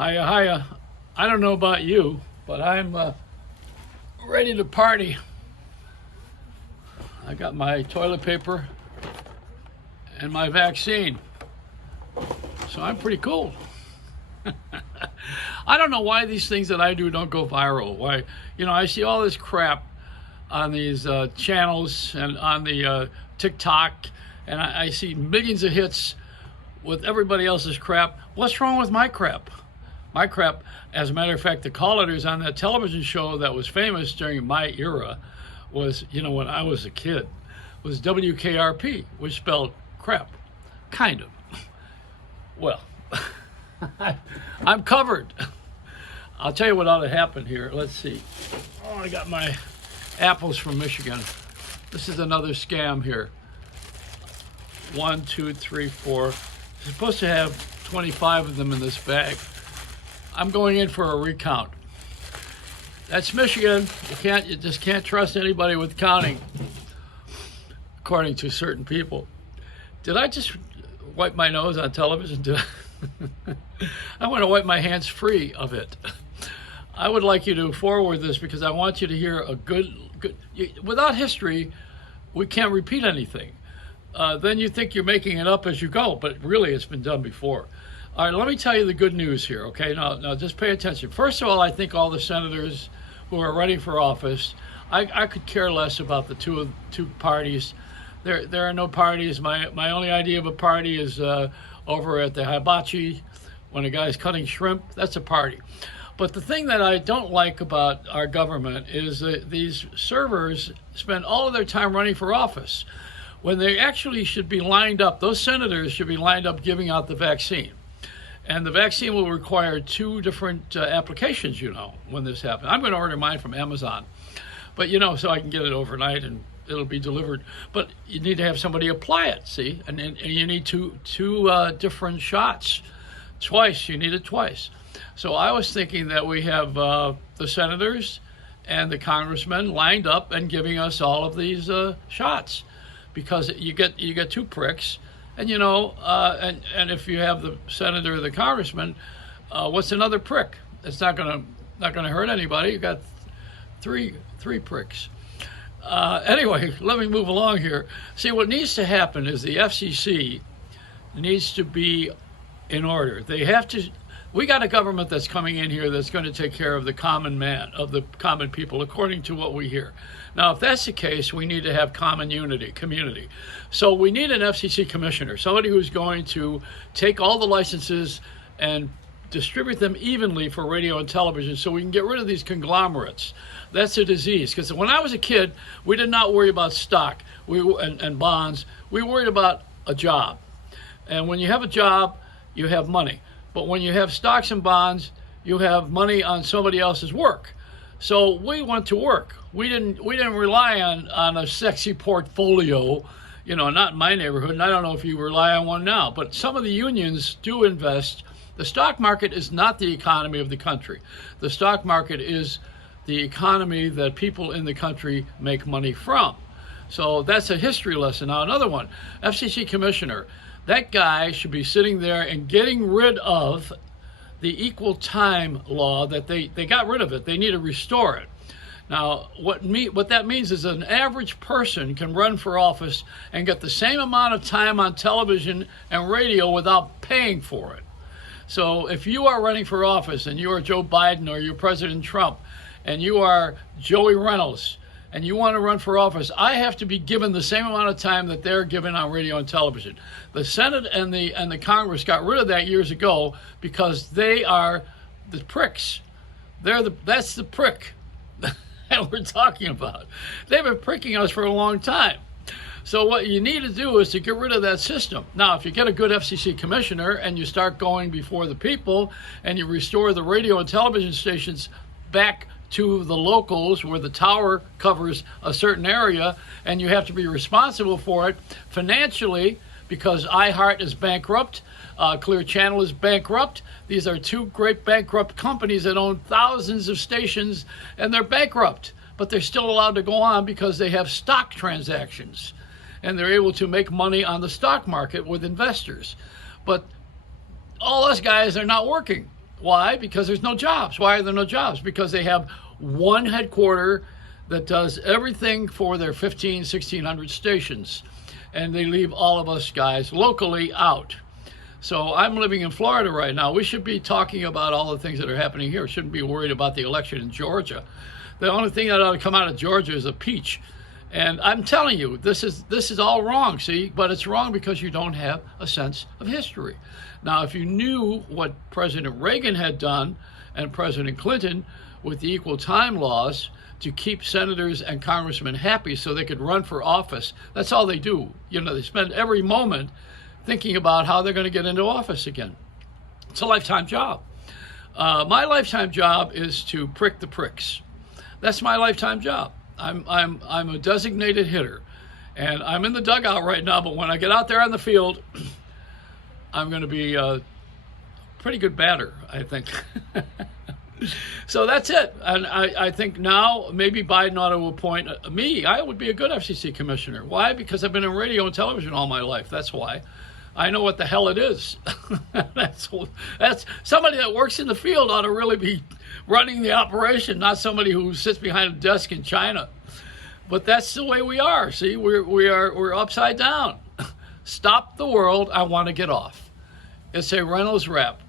Hiya, hiya. I don't know about you, but I'm ready to party. I got my toilet paper and my vaccine, so I'm pretty cool. I don't know why these things that I do don't go viral. Why, I see all this crap on these channels and on the TikTok, and I see millions of hits with everybody else's crap. What's wrong with my crap? My crap, as a matter of fact, the call-letters on that television show that was famous during my era was, when I was a kid, was WKRP, which spelled crap. Kind of. Well, I'm covered. I'll tell you what ought to happen here. Let's see. Oh, I got my apples from Michigan. This is another scam here. 1, 2, 3, 4. You're supposed to have 25 of them in this bag. I'm going in for a recount. That's Michigan. You just can't trust anybody with counting, according to certain people. Did I just wipe my nose on television? I want to wipe my hands free of it. I would like you to forward this because I want you to hear a good. Without history, we can't repeat anything. Then you think you're making it up as you go, but really it's been done before. All right, let me tell you the good news here, okay? Now just pay attention. First of all, I think all the senators who are running for office, I could care less about the two parties. There are no parties. My only idea of a party is over at the hibachi when a guy's cutting shrimp. That's a party. But the thing that I don't like about our government is that these servers spend all of their time running for office when they actually should be lined up. Those senators should be lined up giving out the vaccine. And the vaccine will require 2 different applications, when this happens. I'm going to order mine from Amazon, but, so I can get it overnight and it'll be delivered. But you need to have somebody apply it, see? And you need two different shots. Twice, you need it twice. So I was thinking that we have the senators and the congressmen lined up and giving us all of these shots, because you get 2 pricks. And and if you have the senator or the congressman, what's another prick? It's not gonna hurt anybody. You got three pricks. Anyway, let me move along here. See, what needs to happen is the FCC needs to be in order. They have to. We got a government that's coming in here that's going to take care of the common man, of the common people, according to what we hear. Now, if that's the case, we need to have community. So we need an FCC commissioner, somebody who's going to take all the licenses and distribute them evenly for radio and television so we can get rid of these conglomerates. That's a disease. Because when I was a kid, we did not worry about stock and bonds. We worried about a job. And when you have a job, you have money. But when you have stocks and bonds, you have money on somebody else's work. So we went to work. We didn't rely on a sexy portfolio, not in my neighborhood, and I don't know if you rely on one now, but some of the unions do invest. The stock market is not the economy of the country. The stock market is the economy that people in the country make money from. So that's a history lesson. Now, another one, FCC commissioner. That guy should be sitting there and getting rid of the equal time law that they got rid of it. They need to restore it. Now, what that means is an average person can run for office and get the same amount of time on television and radio without paying for it. So if you are running for office and you are Joe Biden or you're President Trump and you are Joey Reynolds and you want to run for office, I have to be given the same amount of time that they're given on radio and television. The Senate and the Congress got rid of that years ago because they are the pricks. That's the prick that we're talking about. They've been pricking us for a long time. So what you need to do is to get rid of that system. Now, if you get a good FCC commissioner and you start going before the people and you restore the radio and television stations back to the locals where the tower covers a certain area and you have to be responsible for it financially because iHeart is bankrupt, Clear Channel is bankrupt. These are 2 great bankrupt companies that own thousands of stations and they're bankrupt, but they're still allowed to go on because they have stock transactions and they're able to make money on the stock market with investors. But all us guys are not working. Why? Because there's no jobs. Why are there no jobs? Because they have one headquarter that does everything for their 1,600 stations, and they leave all of us guys locally out. So I'm living in Florida right now. We should be talking about all the things that are happening here. Shouldn't be worried about the election in Georgia. The only thing that ought to come out of Georgia is a peach. And I'm telling you, this is all wrong, see? But it's wrong because you don't have a sense of history. Now, if you knew what President Reagan had done and President Clinton with the equal time laws to keep senators and congressmen happy so they could run for office, that's all they do. You know, they spend every moment thinking about how they're going to get into office again. It's a lifetime job. My lifetime job is to prick the pricks. That's my lifetime job. I'm a designated hitter, and I'm in the dugout right now. But when I get out there on the field, I'm going to be a pretty good batter, I think. So that's it. And I think now maybe Biden ought to appoint me. I would be a good FCC commissioner. Why? Because I've been in radio and television all my life. That's why. I know what the hell it is. That's somebody that works in the field ought to really be running the operation, not somebody who sits behind a desk in China. But that's the way we are. See, we're upside down. Stop the world. I want to get off. It's a Reynolds Wrap.